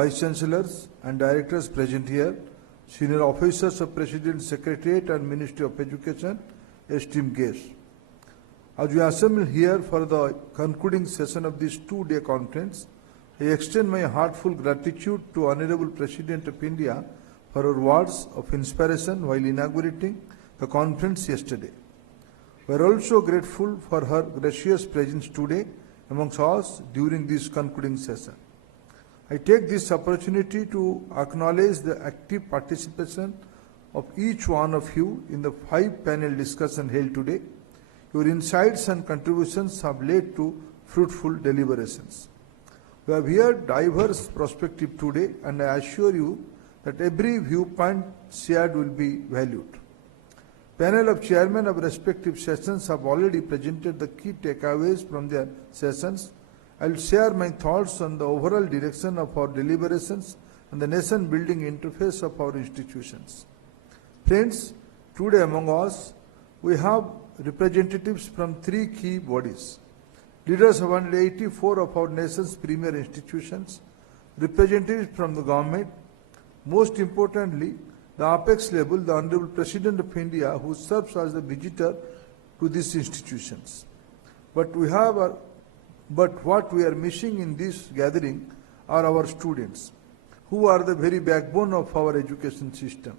Vice Chancellors and Directors present here, Senior Officers of President's Secretariat and Ministry of Education, esteemed guests. As we assemble here for the concluding session of this two-day conference, I extend my heartfelt gratitude to Honorable President of India for her words of inspiration while inaugurating the conference yesterday. We are also grateful for her gracious presence today amongst us during this concluding session. I take this opportunity to acknowledge the active participation of each one of you in the 5-panel discussion held today. Your insights and contributions have led to fruitful deliberations. We have heard diverse perspectives today, and I assure you that every viewpoint shared will be valued. Panel of chairmen of respective sessions have already presented the key takeaways from their sessions. I will share my thoughts on the overall direction of our deliberations and the nation-building interface of our institutions. Friends, today among us, we have representatives from 3 key bodies, leaders of 184 of our nation's premier institutions, representatives from the government, most importantly, the apex level, the Honorable President of India, who serves as the visitor to these institutions. But what we are missing in this gathering are our students, who are the very backbone of our education system.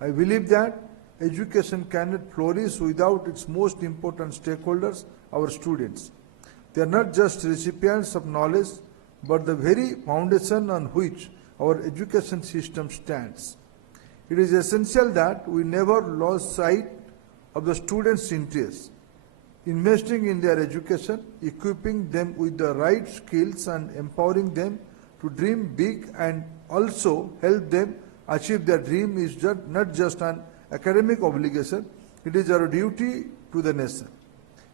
I believe that education cannot flourish without its most important stakeholders, our students. They are not just recipients of knowledge, but the very foundation on which our education system stands. It is essential that we never lose sight of the students' interests, investing in their education, equipping them with the right skills and empowering them to dream big and also help them achieve their dream is not just an academic obligation, it is our duty to the nation.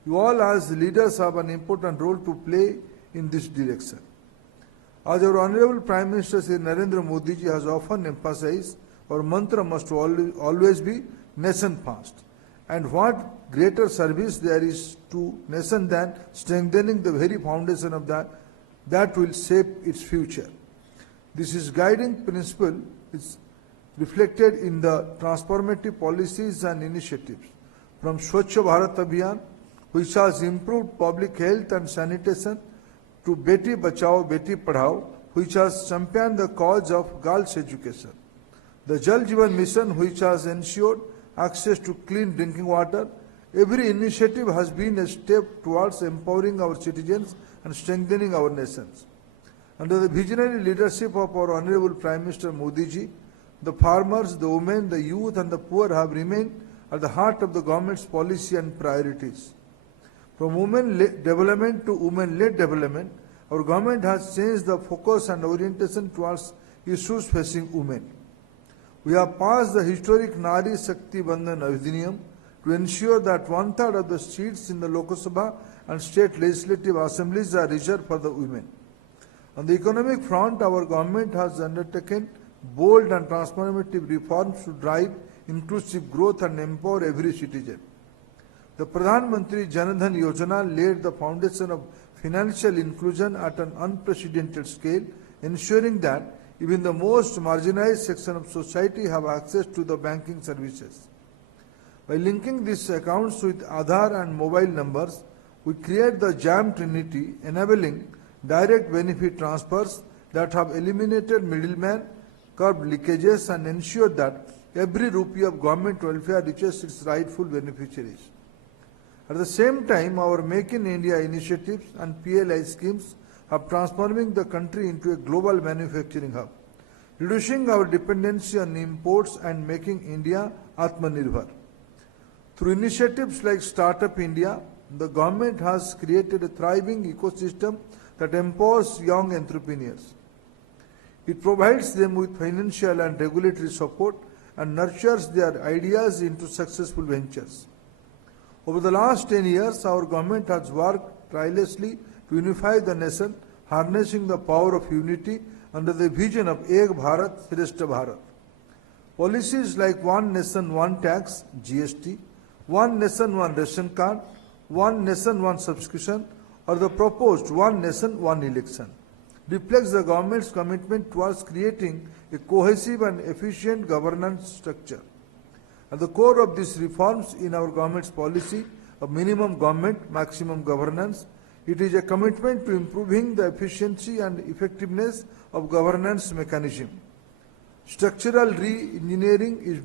You all as leaders have an important role to play in this direction. As our Honorable Prime Minister Shri Narendra Modi ji has often emphasized, our mantra must always be nation first. And what greater service there is to nation than strengthening the very foundation of that will shape its future. This is guiding principle is reflected in the transformative policies and initiatives from Swachh Bharat Abhiyan, which has improved public health and sanitation, to Beti Bachao, Beti Padhao, which has championed the cause of girls' education. The Jal Jeevan Mission, which has ensured access to clean drinking water. Every initiative has been a step towards empowering our citizens and strengthening our nations. Under the visionary leadership of our Honorable Prime Minister Modi ji, the farmers, the women, the youth and the poor have remained at the heart of the government's policy and priorities. From women-led development to women-led development, our government has changed the focus and orientation towards issues facing women. We have passed the historic Nari Shakti Bandhan Adhiniyam to ensure that 1/3 of the seats in the Lok Sabha and state legislative assemblies are reserved for the women. On the economic front, our government has undertaken bold and transformative reforms to drive inclusive growth and empower every citizen. The Pradhan Mantri Jan Dhan Yojana laid the foundation of financial inclusion at an unprecedented scale, ensuring that even the most marginalized section of society have access to the banking services. By linking these accounts with Aadhaar and mobile numbers, we create the JAM Trinity, enabling direct benefit transfers that have eliminated middlemen, curbed leakages and ensured that every rupee of government welfare reaches its rightful beneficiaries. At the same time, our Make in India initiatives and PLI schemes are transforming the country into a global manufacturing hub, reducing our dependency on imports and making India Atmanirbhar. Through initiatives like Startup India, the government has created a thriving ecosystem that empowers young entrepreneurs. It provides them with financial and regulatory support and nurtures their ideas into successful ventures. Over the last 10 years, our government has worked tirelessly to unify the nation, harnessing the power of unity under the vision of Ek Bharat, Shrestha Bharat. Policies like One Nation, One Tax, GST, One Nation, One Ration Card, One Nation, One Subscription, or the proposed One Nation, One Election reflects the government's commitment towards creating a cohesive and efficient governance structure. At the core of these reforms in our government's policy of minimum government, maximum governance, it is a commitment to improving the efficiency and effectiveness of governance mechanism. Structural re-engineering is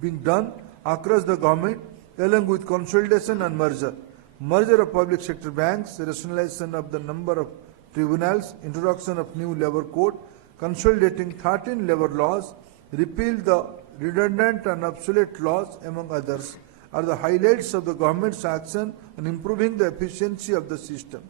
being done across the government along with consolidation and merger of public sector banks, rationalization of the number of tribunals, introduction of new labor code, consolidating 13 labor laws, repeal the redundant and obsolete laws, among others, are the highlights of the government's action on improving the efficiency of the system.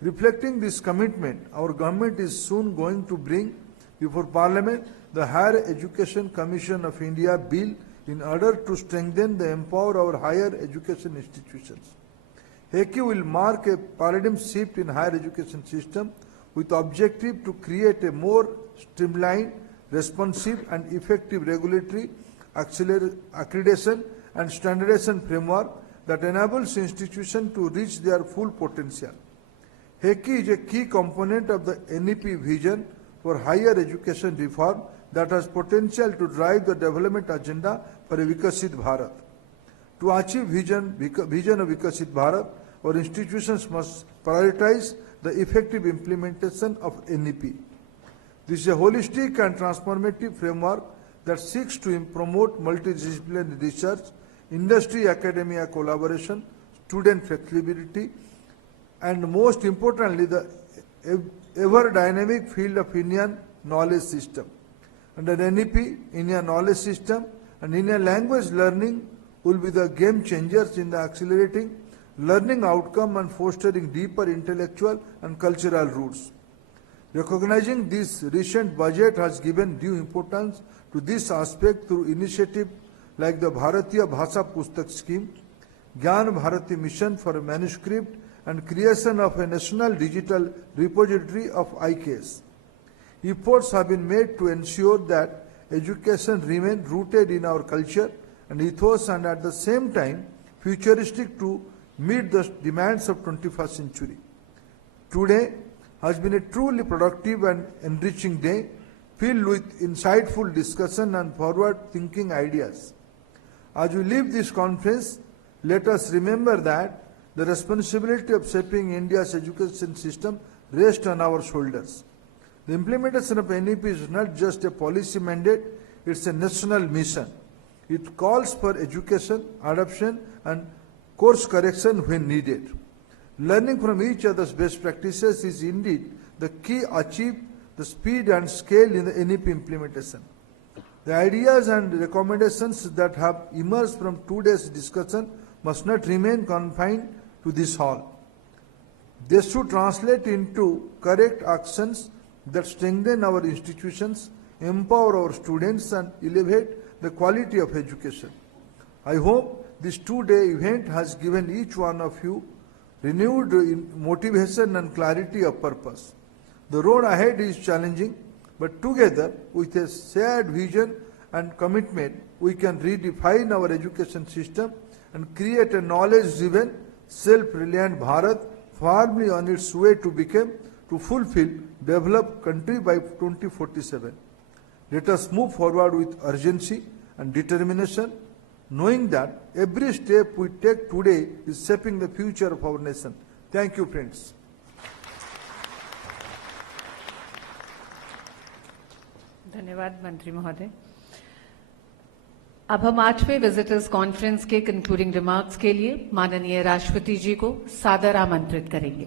Reflecting this commitment, our government is soon going to bring before Parliament the Higher Education Commission of India bill in order to strengthen and empower our higher education institutions. HECI will mark a paradigm shift in higher education system with the objective to create a more streamlined, responsive and effective regulatory accreditation and standardization framework that enables institutions to reach their full potential. HECI is a key component of the NEP vision for higher education reform that has potential to drive the development agenda for a Vikasit Bharat. To achieve vision of Vikasit Bharat, our institutions must prioritize the effective implementation of NEP. This is a holistic and transformative framework that seeks to promote multidisciplinary research, industry-academia collaboration, student flexibility, and most importantly, the ever-dynamic field of Indian knowledge system. Under NEP, Indian knowledge system and Indian language learning will be the game changers in the accelerating learning outcome and fostering deeper intellectual and cultural roots. Recognizing this, recent budget has given due importance to this aspect through initiatives like the Bharatiya Bhasha Pustak Scheme, Gyan Bharati Mission for a manuscript, and creation of a national digital repository of IKS. Efforts have been made to ensure that education remains rooted in our culture and ethos and at the same time futuristic to meet the demands of 21st century. Today has been a truly productive and enriching day filled with insightful discussion and forward-thinking ideas. As we leave this conference, let us remember that the responsibility of shaping India's education system rests on our shoulders. The implementation of NEP is not just a policy mandate, it's a national mission. It calls for education, adoption and course correction when needed. Learning from each other's best practices is indeed the key to achieve the speed and scale in the NEP implementation. The ideas and recommendations that have emerged from today's discussion must not remain confined to this hall. They should translate into correct actions that strengthen our institutions, empower our students and elevate the quality of education. I hope this two-day event has given each one of you renewed motivation and clarity of purpose. The road ahead is challenging, but together with a shared vision and commitment, we can redefine our education system and create a knowledge-driven, self-reliant Bharat firmly on its way to fulfill developed country by 2047. Let us move forward with urgency and determination, knowing that every step we take today is shaping the future of our nation. Thank you, friends. धन्यवाद मंत्री महोदय। अब हम 8वें visitors conference के concluding remarks के लिए माननीय राष्ट्रपति जी को सादर आमंत्रित करेंगे।